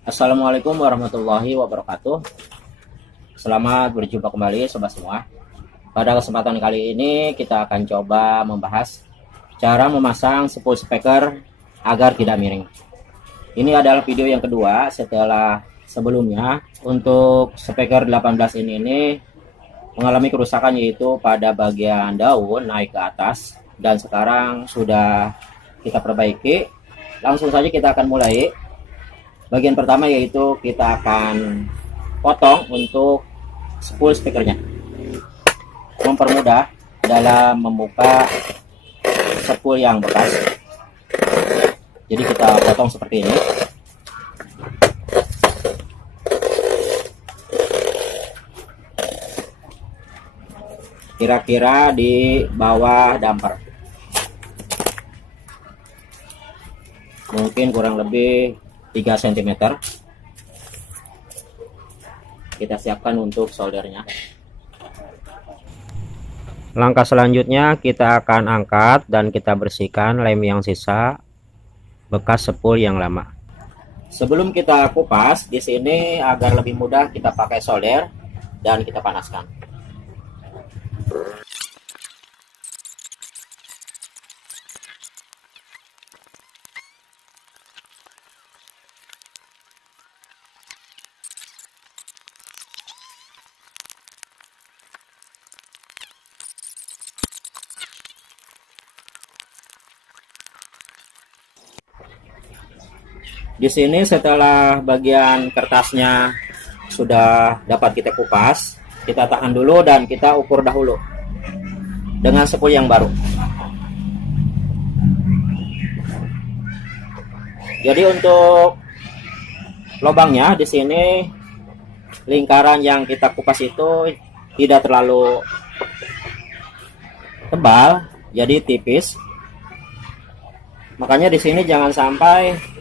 Assalamualaikum warahmatullahi wabarakatuh. Selamat berjumpa kembali sobat semua. Pada kesempatan kali ini kita akan coba membahas cara memasang spool speaker agar tidak miring. Ini adalah video yang kedua setelah sebelumnya. Untuk speaker 18 ini mengalami kerusakan, yaitu pada bagian daun naik ke atas, dan sekarang sudah kita perbaiki. Langsung saja kita akan mulai. Bagian pertama yaitu kita akan potong untuk spool speakernya, mempermudah dalam membuka spool yang bekas. Jadi kita potong seperti ini. Kira-kira di bawah damper, mungkin kurang lebih 3 cm. Kita siapkan untuk soldernya. Langkah selanjutnya kita akan angkat dan kita bersihkan lem yang sisa bekas spool yang lama. Sebelum kita kupas di sini, agar lebih mudah kita pakai solder dan kita panaskan. Di sini setelah bagian kertasnya sudah dapat kita kupas, kita tahan dulu dan kita ukur dahulu dengan spool yang baru. Jadi untuk lubangnya di sini, lingkaran yang kita kupas itu tidak terlalu tebal, jadi tipis. Makanya di sini jangan sampai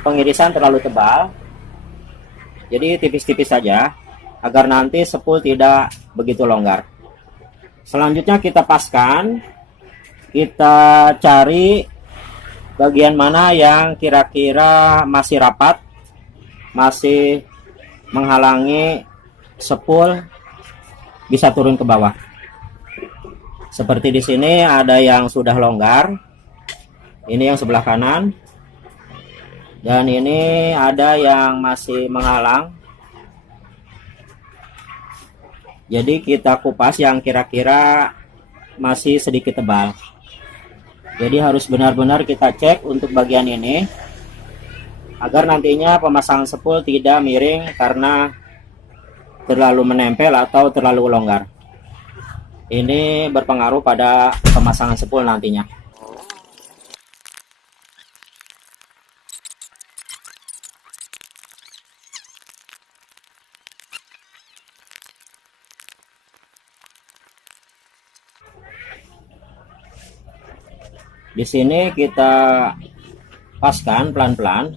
pengirisan terlalu tebal, jadi tipis-tipis saja agar nanti spool tidak begitu longgar. Selanjutnya kita paskan, kita cari bagian mana yang kira-kira masih rapat, masih menghalangi spool bisa turun ke bawah. Seperti di sini ada yang sudah longgar, ini yang sebelah kanan. Dan ini ada yang masih menghalang. Jadi kita kupas yang kira-kira masih sedikit tebal. Jadi harus benar-benar kita cek untuk bagian ini, agar nantinya pemasangan spool tidak miring karena terlalu menempel atau terlalu longgar. Ini berpengaruh pada pemasangan spool nantinya. Di sini kita paskan pelan-pelan.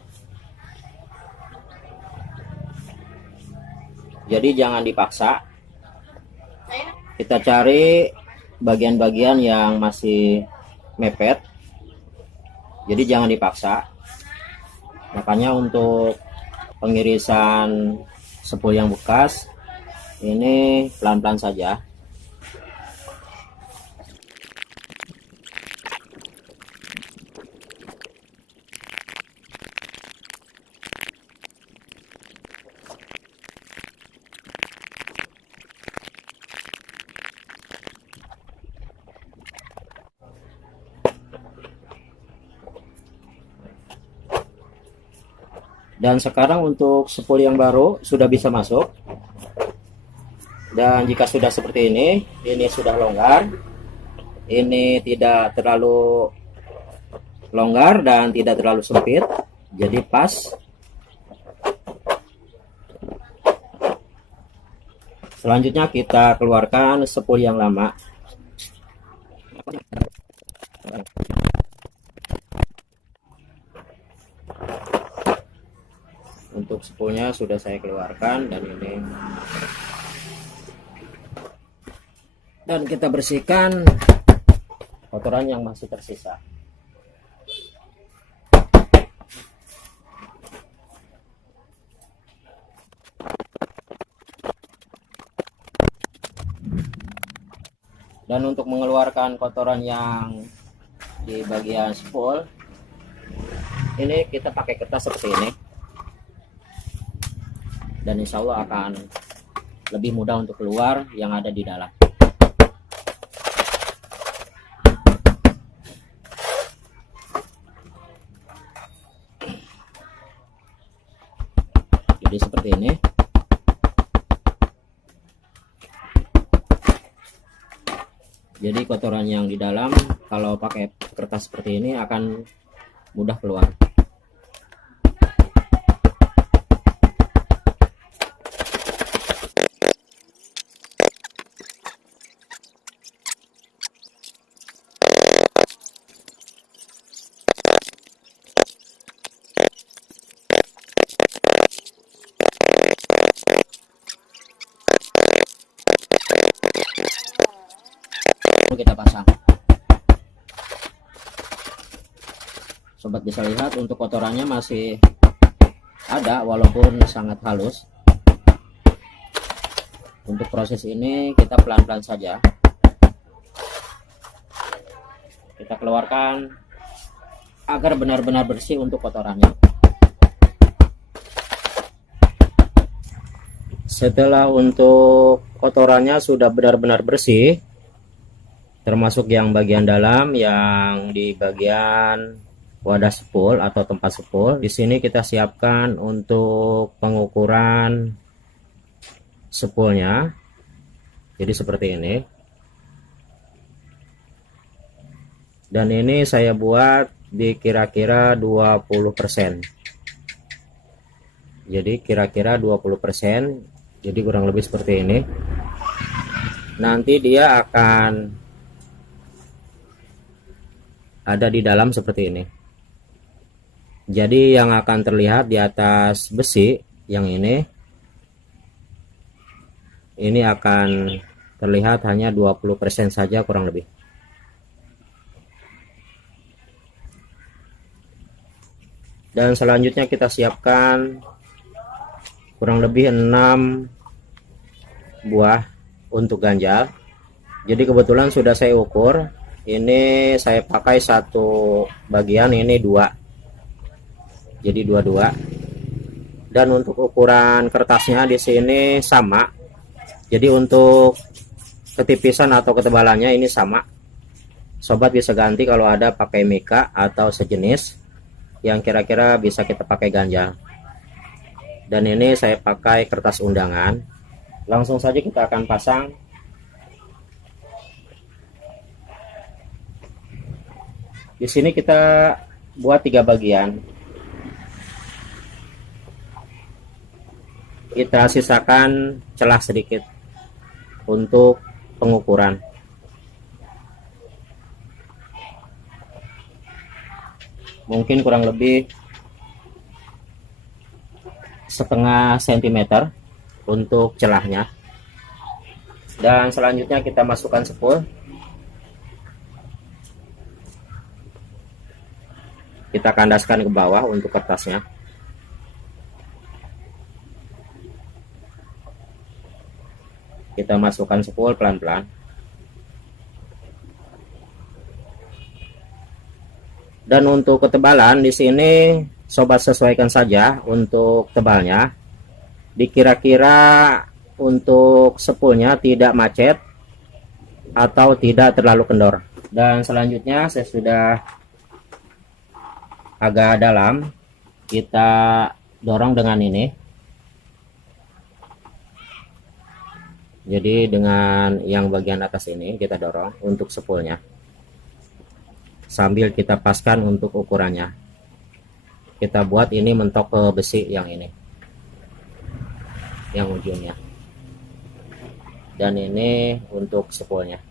Jadi jangan dipaksa. Kita cari bagian-bagian yang masih mepet. Jadi jangan dipaksa. Makanya untuk pengirisan spool yang bekas ini pelan-pelan saja. Dan sekarang untuk spool yang baru sudah bisa masuk. Dan jika sudah seperti ini sudah longgar. Ini tidak terlalu longgar dan tidak terlalu sempit. Jadi pas. Selanjutnya kita keluarkan spool yang lama. Untuk spoolnya sudah saya keluarkan, dan kita bersihkan kotoran yang masih tersisa. Dan untuk mengeluarkan kotoran yang di bagian spool, ini kita pakai kertas seperti ini, dan insya Allah akan lebih mudah untuk keluar yang ada di dalam. Jadi seperti ini. Jadi kotoran yang di dalam kalau pakai kertas seperti ini akan mudah keluar. Kita pasang. Sobat bisa lihat untuk kotorannya masih ada walaupun sangat halus. Untuk proses ini kita pelan-pelan saja. Kita keluarkan agar benar-benar bersih untuk kotorannya. Setelah untuk kotorannya sudah benar-benar bersih, termasuk yang bagian dalam, yang di bagian wadah spool atau tempat spool. Di sini kita siapkan untuk pengukuran spoolnya. Jadi seperti ini. Dan ini saya buat di kira-kira 20%. Jadi kira-kira 20%. Jadi kurang lebih seperti ini. Nanti dia akan ada di dalam seperti ini. Jadi yang akan terlihat di atas besi yang ini akan terlihat hanya 20% saja kurang lebih. Dan selanjutnya kita siapkan kurang lebih 6 buah untuk ganjal. Jadi kebetulan sudah saya ukur. Ini saya pakai satu bagian, ini 2. Jadi 22. Dan untuk ukuran kertasnya di sini sama. Jadi untuk ketipisan atau ketebalannya ini sama. Sobat bisa ganti kalau ada pakai mika atau sejenis yang kira-kira bisa kita pakai ganjal. Dan ini saya pakai kertas undangan. Langsung saja kita akan pasang. Di sini kita buat 3 bagian. Kita sisakan celah sedikit untuk pengukuran. Mungkin kurang lebih setengah sentimeter untuk celahnya. Dan selanjutnya kita masukkan spool. Kita kandaskan ke bawah untuk kertasnya. Kita masukkan spool pelan-pelan. Dan untuk ketebalan di sini sobat sesuaikan saja untuk tebalnya. Dikira-kira untuk spoolnya tidak macet atau tidak terlalu kendor. Dan selanjutnya saya sudah agak dalam, kita dorong dengan ini. Jadi dengan yang bagian atas ini kita dorong untuk spoolnya, sambil kita paskan untuk ukurannya. Kita buat ini mentok ke besi yang ini, yang ujungnya. Dan ini untuk spoolnya.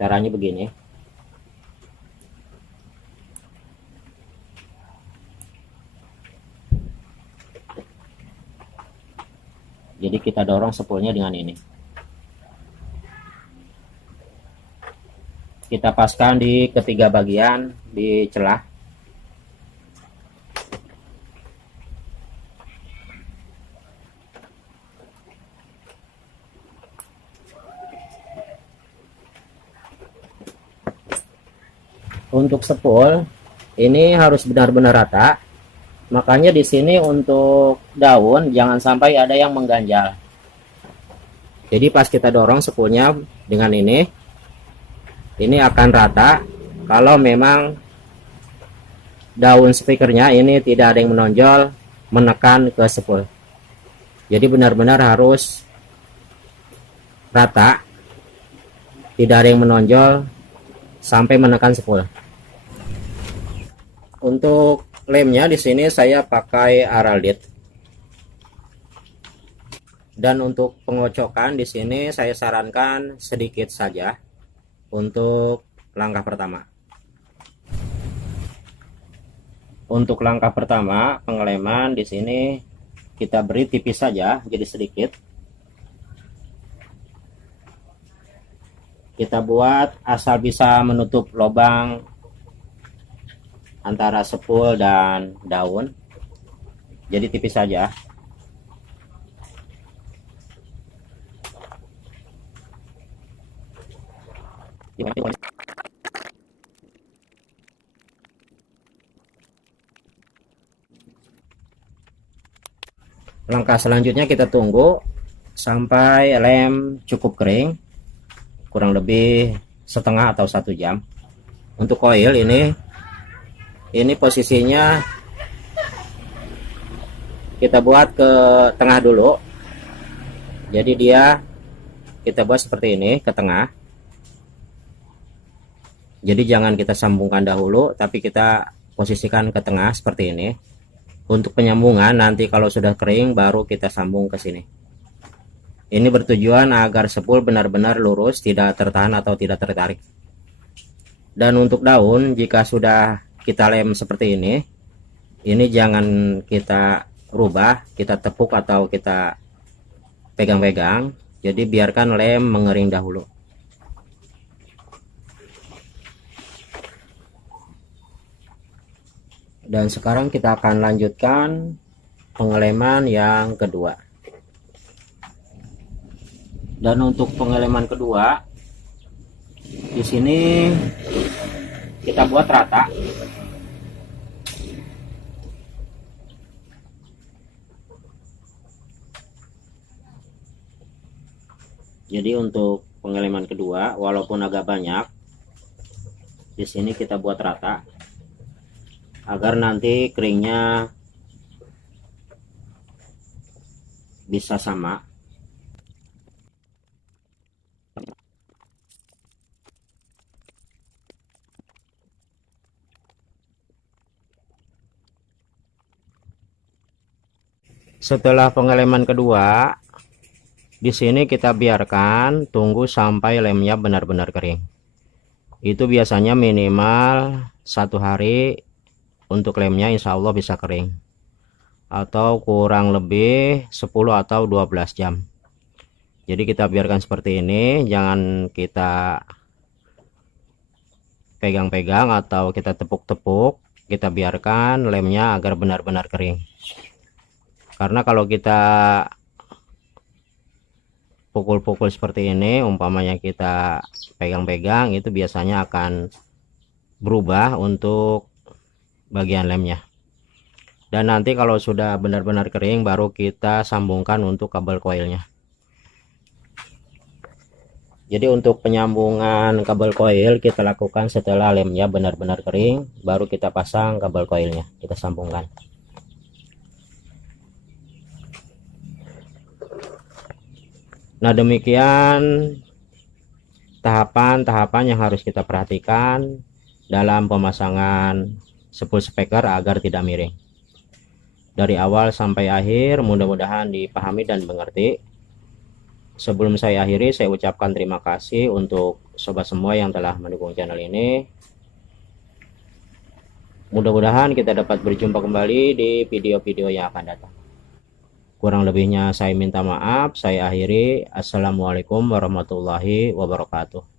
Caranya begini. Jadi kita dorong spoolnya dengan ini. Kita paskan di ketiga bagian di celah. Untuk sepul ini harus benar-benar rata. Makanya di sini untuk daun jangan sampai ada yang mengganjal. Jadi pas kita dorong sepulnya dengan ini akan rata. Kalau memang daun speakernya ini tidak ada yang menonjol menekan ke sepul. Jadi benar-benar harus rata, tidak ada yang menonjol sampai menekan sepul. Untuk lemnya di sini saya pakai Araldit. Dan untuk pengocokan di sini saya sarankan sedikit saja untuk langkah pertama. Untuk langkah pertama pengeleman di sini kita beri tipis saja, jadi sedikit. Kita buat asal bisa menutup lubang antara sepul dan daun, jadi tipis saja. Langkah selanjutnya kita tunggu sampai lem cukup kering, kurang lebih setengah atau 1 jam. Untuk koil ini posisinya kita buat ke tengah dulu. Jadi dia kita buat seperti ini ke tengah. Jadi jangan kita sambungkan dahulu, tapi kita posisikan ke tengah seperti ini. Untuk penyambungan nanti kalau sudah kering baru kita sambung ke sini. Ini bertujuan agar sepul benar-benar lurus, tidak tertahan atau tidak tertarik. Dan untuk daun jika sudah kita lem seperti ini jangan kita rubah, kita tepuk atau kita pegang-pegang. Jadi biarkan lem mengering dahulu. Dan sekarang kita akan lanjutkan pengeleman yang kedua. Dan untuk pengeleman kedua di sini kita buat rata. Jadi untuk pengeleman kedua walaupun agak banyak, di sini kita buat rata agar nanti keringnya bisa sama. Setelah pengeleman kedua, di sini kita biarkan tunggu sampai lemnya benar-benar kering. Itu biasanya minimal 1 hari untuk lemnya insya Allah bisa kering, atau kurang lebih 10 atau 12 jam. Jadi kita biarkan seperti ini, jangan kita pegang-pegang atau kita tepuk-tepuk. Kita biarkan lemnya agar benar-benar kering. Karena kalau kita pukul-pukul seperti ini, umpamanya kita pegang-pegang, itu biasanya akan berubah untuk bagian lemnya. Dan nanti kalau sudah benar-benar kering baru kita sambungkan untuk kabel koilnya. Jadi untuk penyambungan kabel koil kita lakukan setelah lemnya benar-benar kering, baru kita pasang kabel koilnya, kita sambungkan. Nah, demikian tahapan-tahapan yang harus kita perhatikan dalam pemasangan sepul speaker agar tidak miring. Dari awal sampai akhir mudah-mudahan dipahami dan mengerti. Sebelum saya akhiri, saya ucapkan terima kasih untuk sobat semua yang telah mendukung channel ini. Mudah-mudahan kita dapat berjumpa kembali di video-video yang akan datang. Kurang lebihnya saya minta maaf. Saya akhiri. Assalamualaikum warahmatullahi wabarakatuh.